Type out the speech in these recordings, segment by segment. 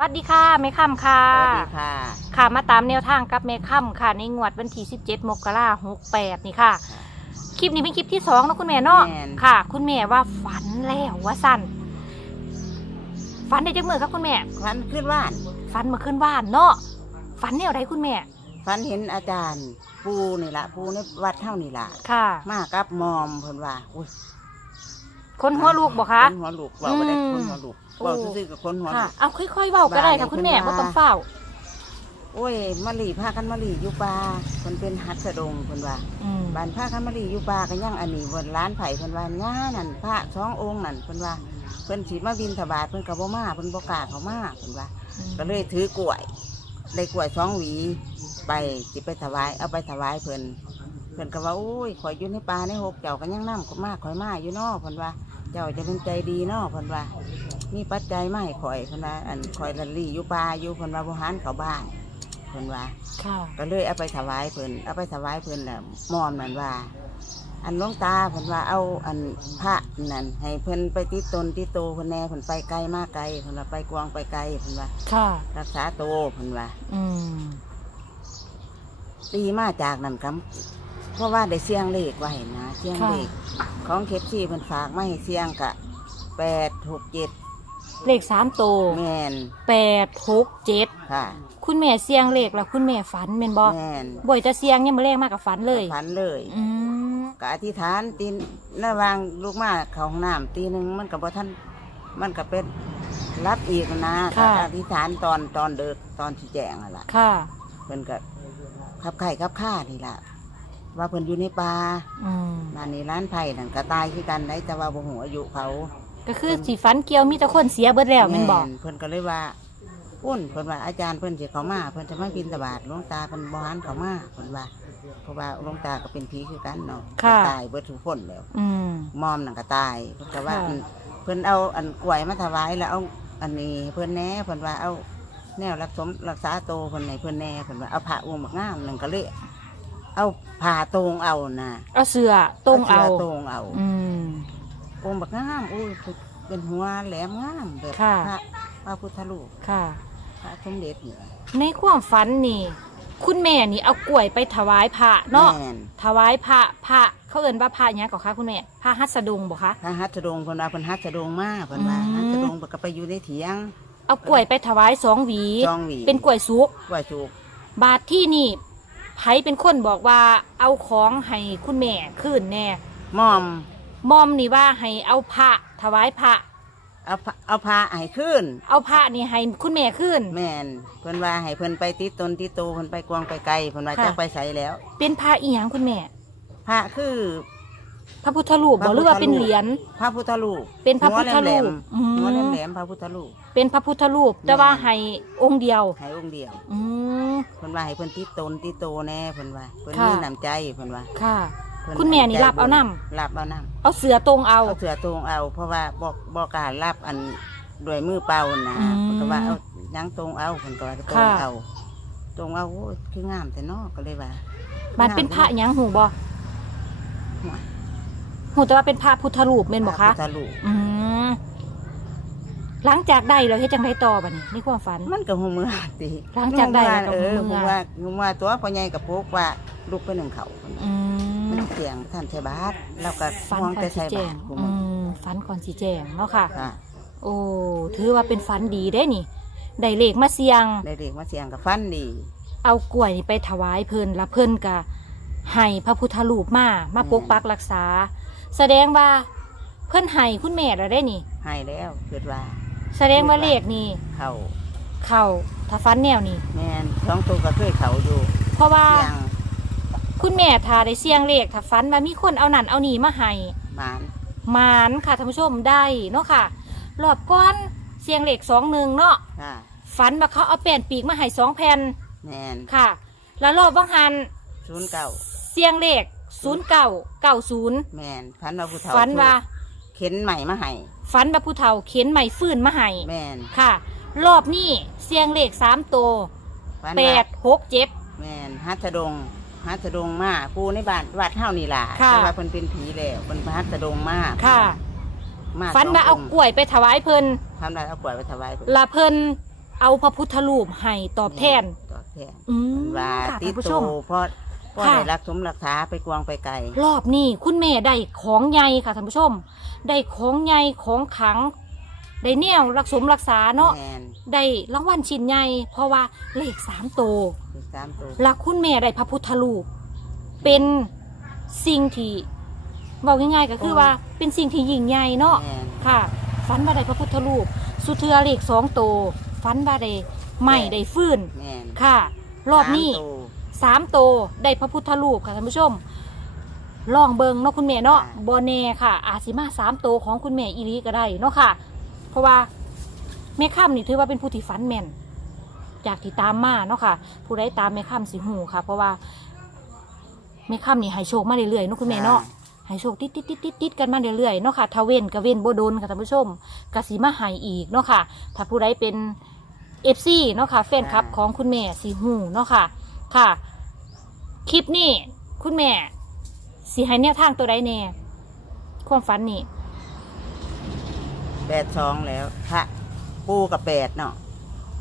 สวัสดีค่ะแม่ค่ำค่ะ สวัสดีค่ะ ค่ะมาตามแนวทางกับแม่ค่ำค่ะในงวดวันที่ 17 มกราคม68นี่ค่ะ คลิปนี้เป็นคลิปที่สองเนาะคุณแม่เนาะแม่น ค่ะ คุณแม่ว่าฝันแล้วว่าสั่นฝันได้จักมือครับคุณแม่ฝันขึ้นว่านฝันเมาขึ้นว่านเนาะฝันแนวใดคุณแม่ฝันเห็นอาจารย์ปูนี่ละปูในวัดเท่านี่ละค่ะ มากับมอมเพิ่นว่าอุ้ยคนหัวลูกบอกคะคนหัวลูกเว่าบ่ได้อืมคนหัวลูก โอ้เว่าซื่อๆกับคนหัวค่ะลูกเอาค่อยๆเว้าก็ได้ค่ะบ้านคุณแม่เพิ่ว่านว่าต้องเฝ้าโอ้ยมะลีพากันมะลีอยู่ป่าเพิ่นเป็นฮัดสะดงเพิ่นว่าอืมบ้านพากันมะลีอยู่ป่าก็ยังอันนี้บนร้านไผ่เพิ่นว่าง่านั่นพระสององค์นั่นเพิ่นว่าเพิ่นสิมาบินถบาทเพิ่นก็บ่มาเพิ่นบ่กล้าเข้ามาเพิ่นว่า ก็เลยถือกล้วยได้กล้วยสองหวี ไปจิไปถวายเอาไปถวายเพิ่นเพิ่นก็ว่าโอ้ยข่อยอยู่ในป่าในหกเจ้าก็ยังน้ำมากข่อยมาอยู่เนอเพิ่นว่า เจ้าจะเป็นใจดีเนอเพิ่นว่า มีปัจจัยมาให้ข่อยเพิ่นว่าอันข่อยละลี่อยู่ป่าอยู่เพิ่นว่าบ่หันเข้าบ้านเพิ่นว่า ค่ะ ก็เลยเอาไปถวายเพิ่นเอาไปถวายเพิ่นน่ะมอมนั่นว่า อันหลวงตาเพิ่นว่าเอาอันพระนั่นให้เพิ่นไปติดตนติดโตเพิ่นแน่เพิ่นไปไกลมากไกลเพิ่นว่าไปกวางไปไกลเพิ่นว่า ค่ะ รักษาโตวเพิ่นว่า อืม ตีมาจากนั่นครับ เพราะว่าได้เสียงเลขไว้นะเสียงเลขของเคปซี่เพิ่นฝากมาให้เสียงกะแปดหกเจ็ดเลขสามโตวแมนแปดหกเจ็ดค่ะคุณแม่เสียงเลขแล้วคุณแม่ฝันเป็นบอแมนบ่อยจะเสียงเนี่ยมาแรกมากกับฝันเลยฝันเลยอืมกะอธิษฐานตีนระหวางลูกมาเข้าห้องน้ำตีหนึ่งมันกับบ่ท่านมันก็เป็นรับอีกนะก็อธิษฐานตอนตอนเดิกตอนที่แจงอะล่ะค่ะ เพิ่นก็ขับไข่ขับข้านี่ล่ะ ว่าเพิ่นอยู่ในป่าอืมบ้านนี้ร้านไผ่นั่นก็ตายคือกันได้แต่ว่าบ่หัวอายุเขาก็คือสีฝันเกี่ยวมีแต่คนเสียเบิดแล้วแม่นบอก เพิ่นก็เลยว่าพุ่นเพิ่นว่าอาจารย์เพิ่นสิเขามาเพิ่นจะมาบินตบาทหลวงตาเพิ่นบ่หันเขามาเพิ่นว่าเพราะว่าหลวงตาก็เป็นผีคือกันเนาะค่ะ ตายเบิดทุกคนแล้ว อืม มอมนั่นก็ตายเพิ่นก็ว่าค่ะ อันเพิ่นเอาอันกล้วยมาถวายแล้วเอาอันนี้เพิ่นแหน่เพิ่นว่าเอาแนวรักสมรักษาโตวเพิ่นให้เพิ่นแหน่เพิ่นว่าเอาผ้าอุ้มบักงามนั่นก็เลย เอาผ้าโตรงเอาน่ะเอาเสือตรงเอาสื้โตรงเอาอืมองค์บักงามอุ้ยเป็นหัวแหลมงามแบบค่ะพระพระพุทธรูปค่ะ พระสมเด็จนี่ในความฝันนี่ คุณแม่นี่เอากล้วยไปถวายพระเนาะแม่นถวายพระพระเขาเอิ้นว่าพระหยังก่อคะคุณแม่พระหัสดงบ่คะพระฮัตถดงเพิ่นว่าเพิ่นฮัตถดงมาเพิ่นว่าอืมฮัตถดงเพิ่นก็ไปอยู่ในเถียง เอากล้วยไปถวายสองหวีจองหวีเป็นกล้วยสุกกล้วยสุกบาทที่นี่ ไผเป็นคนบอกว่าเอาของให้คุณแม่คืนแน่มอม มอมนี่ว่าให้เอาพระถวายพระ เอาพระเอาพระให้ขึ้น เอาพระนี่ให้คุณแม่คืน แม่นเพิ่นว่าให้เพิ่นไปติดตนติดโตเพิ่นไปกวางไปไกลเพิ่นว่าค่ะ จะไปใส่แล้ว เป็นพระอีหยังคุณแม่ พระคือ พระพุทธรูปพระบ่พุทธหรือว่าเป็นรูปเหรียญ พระพุทธรูปเป็นพระพุทธรูปหัวแหลมๆอืมหัวแหลมๆพระพุทธรูป เป็นพระพุทธรูป แต่ว่าให้องค์เดียว ให้องค์เดียว อืม เพิ่นว่าให้เพิ่นติดตนติดโตแน่เพิ่นว่าเพิ่นค่ะ มีน้ำใจเพิ่นว่าค่ะ เพิ่คุณแม่นี่ใจรับเอานรับเอานำเอาเสือตรงเอา เอาเสือตรงเอา เพราะว่าบอกบอกการรับอันด้วยมือเปล่านะอืมเพิ่นก็ว่าเอาหยังตรงเอาเพิ่นก็ว่าตรงค่ะ เอาตรงเอาโอ้ยคืองามแต่นอกก็เลยว่าบัดเป็นพระหยังหูบ่หูแต่ว่าเป็นพระพุทธรูปแม่นบ่พคะระพุทธรูปอืม หลังจากได้แล้วเฮ็ดจังไดต่อบัดนี้นี่ความฝัน มันก็หูมือติหลังจากได้แล้วก็เออหูหูมือว่าหูว่าตัวพ่อใหญ่กับพวกว่าลูกไปหนึ่งเขาอืมมันเสียงท่านใช้บาทเราก็ฝันมองก่อแต่นสิใช้แจ้บางทหูอืมือมฝันก่อนสิแจ้งเนาะค่ะ ค่ะโอ้ถือว่าเป็นฝันดีได้นี่ได้เลขมาเสียง ได้เด็กมาเสียงกับฟันดี เอากล้วยนี่ไปถวายเพิ่นแล้วเพิ่นก็ให้พระพุทธรูปมามาปกปักรักษา แสดงว่าเพิ่นให้คุณแม่แล้วได้นี่ให้แล้วเกิดว่า แสดงว่าเลขนี่เขาเข้าถ้าฟันแนวนี่แมนสองตัวก็เคยเขาอยู่เพราะว่า เสียงคุณแม่ถ้าได้เสียงเลขถ้าฟันว่ามีคนเอานั่นเอานี่มาให้หมานหมานค่ะท่านผู้ชมได้เนาะค่ะรอบก้อนเสียงเลขสองหนึ่งเนาะค่ะฝันว่าเขาเอาแป้นปีกมาให้สองแผ่นแมนค่ะ แล้วรอบว่างหันศูนย์เก่าเสียงเลขศูนย์เก้าเก้าศูนย์แมนพันว่าผู้เฒ่าฝันว่า เข็นใหม่มาให้ ฝันว่าผู้เฒ่าเขียนใหม่ฟื้นมาให้แมนค่ะ รอบนี้เสียงเลขสามตัวฝันแปว่าดหกเจ็ด แมนฮัตถดงฮัตถดงมาปูในบ้านวัดเท่านี่ล่ะค่ะ แต่ว่าเพิ่นเป็นผีแล้วเพิ่นฮัตถดงมาค่ะมาฝันว่าเอาสงกล้วยไปถวายเพิ่นทำได้เอากล้วยไปถวายเพิ่นละเพิ่นเอาพระพุทธรูปให้ตอบแทน ตอบแทนอืมว่าค่ะติท่าดนผู้โตชมเพราะ เพราะค่ะ ได้รักสมรักษาไปกวางไปไกลรอบนี้คุณแม่ได้ของใหญ่ค่ะท่านผู้ชม ได้ของใหญ่ของขลังได้แนวรักสมรักษาเนาะแมนได้รางวัลชิ้นใหญ่เพราะว่าเลขสามโตวคือสามตัวแล้วคุณแม่ได้พระพุทธรูปเป็นสิ่งที่บอกง่ายๆก็คือว่าเป็นสิ่งที่ยิ่งใหญ่เนาะ แมน ค่ะฟันว่าได้พระพุทธรูป สุเทือเลขสองโตวฟันว่าได้ไม่ได้ฟื้นแมนค่ะ รอบนี้สามตัว สามโตวได้พระพุทธรูปค่ะท่านผู้ชม ลองเบิงเนาะคุณแม่เนาะค่ะบอแน่ค่ะ อาจสิมาสามโตวของคุณแม่อีหลีก็ได้เนาะค่ะ เพราะว่าแม่ข้ามนี่ถือว่าเป็นผู้ที่ฝันแม่น จากที่ตามมาเนาะค่ะ ผู้ใดตามแม่ข้ามสิหูค่ะ เพราะว่าแม่ข้ามนี่ให้โชคมาเรื่อยๆเนาะคุณแม่เนาะให้โชคติดติดติดติดติดกันมาเรื่อยๆเนาะค่ะถ้าเว้นก็เว้นโบโดนค่ะท่านผู้ชมกสีมาใหายอีกเนาะค่ะ ถ้าผู้ใดเป็นเอฟซีเนาะค่ะแฟนคลับของคุณแม่สีหูเนาะค่ะ ค่ะ คลิปนี้คุณแม่สีให้แนวทางตัวใดแน่ความฝันนี่แปดสองแล้ว พระปูกับแปดเนาะ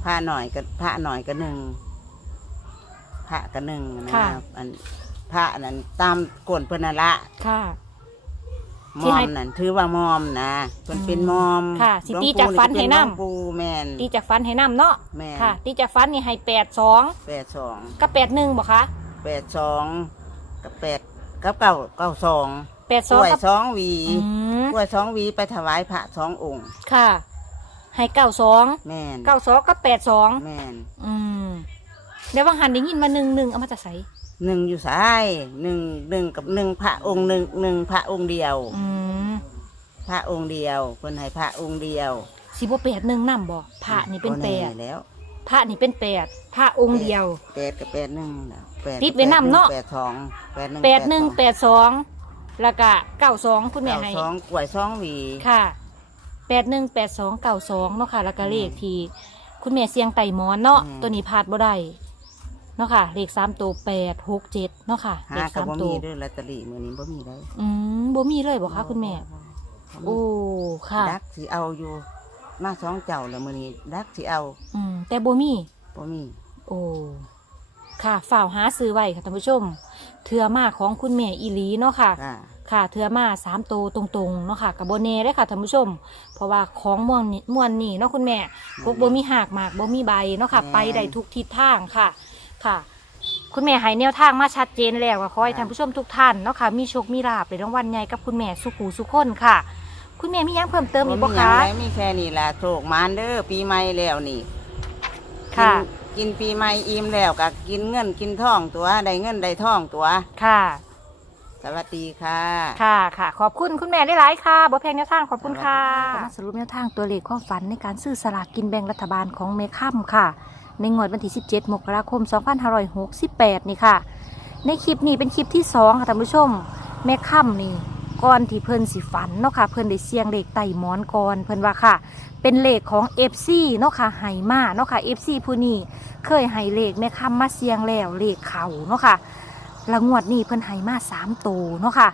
พระหน่อยกับพระหน่อยกับหนึ่งพระกับหนึ่งนะอันพระนั้นตามกวนเพิ่นนั่นละค่ะมที่อให้มนั่นถือว่ามอมนะเพิ่นเป็นมอมค่ะสิหลวงตีปู่จากฝันให้นำเป็หลวงปูแมนตีจากฟันให้น้ำเนาะแมนค่ะตีจากฟันนี่ให้แปดสองแปดสองกับแปดหนึ่งบอกคะ แปดสองกับแปดกับเก้าเก้าสองแปดกสองล้วยกับสองหวีอืมกล้วยสองหวีไปถวายพระสององค์ ค่ะ ให้เก้าสองแมนเก้าสองกับแปดสองแมนอืมเดี๋ยวว่างหันได้ยินมาหนึ่งหนึ่งเอามาจากไสหนึ่งอยู่ซ้ายหนึ่งหนึ่งกับหนึ่งพระองค์หนึ่งหนึ่งพระองค์เดียว อืมพระองค์เดียวคนให้พระองค์เดียวสิบแปดหนึ่งนำบอกพระนี่เป็นแปดแล้ว พระนี่เป็นแปดพระองค์เดียว แปดกับแปดหนึ่งแล้วแปดติดไว้นำเนาะ แปดสองแปดหนึ่งแปดหนึ่งแปดสองแล้วก็เก้าสองคุณแม่เก้าให้ สองกล้วยสองหวี ค่ะแปดหนึ่งแปดสองเก้าสองเนาะค่ะ แล้วก็เลขที่คุณแม่เสียงไต่หมอนเนาะตัวนี้พลาดบ่ได้เนาะค่ะ เลขสามตัวแปดหกเจ็ดเนาะค่ะ เลหาขกับสามบ่ตัมีวด้วยลอตเตอรี่มือนี้บ่มีได้อืมบ่มีเลยบอกคะคุณแม่ โอ้ ค่ะ ดักสิเอาอยู่ มาสองเจ้าแล้วมือนี้ดักสิเอาอืมแต่บ่มี บ่มีโอ้ ค่ะฝ่าวหาซื้อไว้ค่ะท่านผู้ชม เทือมาของคุณแม่อีหลีเนาะค่ะ ค่ะค่ะ เทือมาสามโตวตรงๆเนาะค่ะกับโบเน่ได้อค่ะท่านผู้ชม เพราะว่าของม่วนนี่ม่วนนี่เนาะคุณแม่พวกบ่มีหากหมากบ่มีใบเนาะค่ะ ไปได้ทุกทิศทางค่ะ ค่ะ คุณแม่ให้แนวทางมาชัดเจนแล้วก็ขอให้ท่านผู้ชมทุกท่านเนาะค่ะ มีโชคมีลาภในรางวัลใหญ่กับคุณแม่สุขูสุขคนค่ะ คุณแม่มีหยังเพิ่มเติมอีกบ่มีหยัคะงไรมีแค่นี้ล่ะโชคมานเด้อปีใหม่แล้วนี่ค่ะ กินกินปีใหม่อิ่มแล้วก็กินเงินกินทองตัวได้เงินได้ทองตัว ค่ะ สวัสดีค่ะ ค่ะค่ะ ขอบคุณคุณแม่ได้หลายค่ะบอแพงแนวทางขอบคุณค่ะค่ะมาสรุปแนวทางตัวเลขความฝันในการซื้อสลากกินแบ่งรัฐบาลของเมค่ำค่ะ ในงวดวันที่ 17 มกราคม 2568 นี่ค่ะ ในคลิปนี้เป็นคลิปที่ 2 ค่ะท่านผู้ชมแม่ค่ำนี่ ก่อนที่เพิ่นสิฝันเนาะค่ะเพิ่นได้เสียงเลขไต่หมอนก่อนเพิ่นว่าค่ะ เป็นเลขของ FC เนาะค่ะไห้มาเนาะค่ะ FC ผู้นี้เคยให้เลขแม่ค่ำมาเสียงแล้วเลขเขาเนาะค่ะละงวดนี้เพิ่นให้มาสามโตวเนาะค่ะ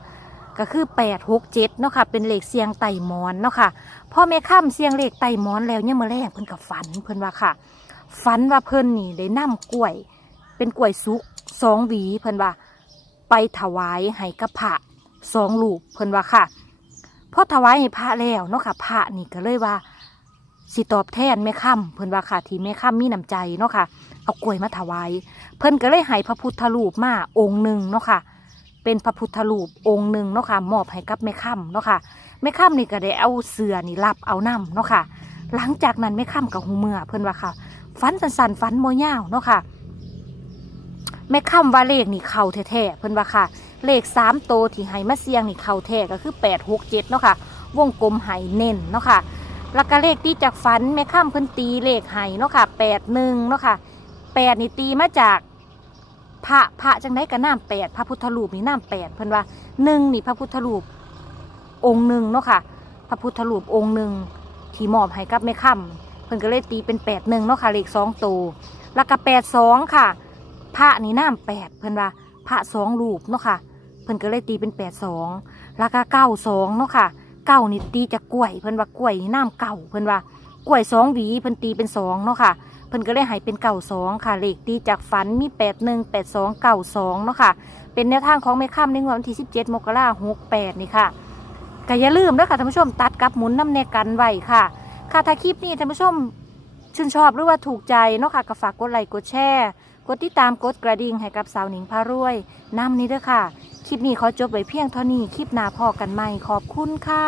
ก็คือแปดหกเจ็ดเนาะค่ะ เป็นเลขเสียงไต่หมอนเนาะค่ะพ่อแม่ข้ามเสียงเลขไต่หมอนแล้วเนี่ยมมื่อแรกเพิ่นกับฝันเพิ่นว่าค่ะ ฝันว่าเพิ่นนี่ได้นํกล้วย เป็นกล้วยสุกสองหวีเพิ่นว่า ไปถวายให้กับพระ สองลูกเพิ่นว่าค่ะพอถวายให้พระแล้วเนาะค่ะ พระนี่ก็เลยว่าสิตอบแทนแม่ค่ำเพิ่นว่าค่ะที่แม่ค่ำมีน้ำใจเนาะค่ะ เอากล้วยมาถวาย เพิ่นก็เลยให้พระพุทธรูปมาองค์หนึ่งเนาะค่ะ เป็นพระพุทธรูปองค์หนึ่งเนาะค่ะมอบให้กับแม่ค่ำเนาะค่ะแม่ค่ำนี่ก็ได้เอาเสือนี่รับเอาน้ำเนาะค่ะ หลังจากนั้นแม่ค่ำกับหูเมื่อเพิ่นว่าค่ะ ฟันสันๆฟันโมยาวเนาะค่ะ แม่ค่ำว่าเลขนี่เข่าแท้ๆเพิ่นว่าค่ะ เลขสามโตวที่ให้มาเสียงนี่เข่าแท้ก็คือแปดหกเจ็ดเนาะค่ะวงกลมไห้เน้นเนาะค่ะแล้วก็เลขที่จากฝันแม่ค่ำเพิ่นตีเลขไห้เนาะค่ะแปดหนึ่งเนาะค่ะแปดนี่ตีมาจากพระพระจังได้กับน้ำแปดพระพุทธรูปนี่น้ำแปดเพิ่นว่าหนึ่งนี่พระพุทธรูปองค์หนึ่งเนาะค่ะ พระพุทธรูปองค์หนึ่งที่มอบให้กับแม่ค่ำเพิ่นก็เลยตีเป็นแปดหนึ่งเนาะค่ะเลขสองตัวแล้วก็แปดสองค่ะ พระนี่น้ำแปดเพิ่นว่าพระสองรูปเนาะค่ะ เพิ่นก็เลยตีเป็นแปดสองแล้วก็เก้าสองเนาะค่ะเก้านี่ตีจากกล้วย เพิ่นว่ากล้วยนี่น้ำเก่าเพิ่นว่ากล้วยสองหวีเพิ่นตีเป็นสองเนาะค่ะ เพิ่นก็เลยให้เป็นเก่าสองค่ะเลขตีจากฝันมีแปดหนึ่งแปดสองเก่าสองเนาะค่ะ เป็นแนวทางของแม่ค่ำในวันที่สิบเจ็ดมกราหกแปดนี่ค่ะก็อย่าลืมด้วยค่ะท่านผู้ชมตัดกับหมุนน้ำแนกันไว้ค่ะ ค่ะถ้าคลิปนี้ท่านผู้ชมชื่นชอบหรือว่าถูกใจเนาะค่ะก็ฝากกดไลค์กดแชร์ กดติดตามกดกระดิ่งให้กับสาวหนิงพารวยน้ำนี้ด้อค่ะ คลิปนี้ขอจบไว้เพียงเท่านี้ คลิปหน้าพอกันใหม่ขอบคุณค่ะ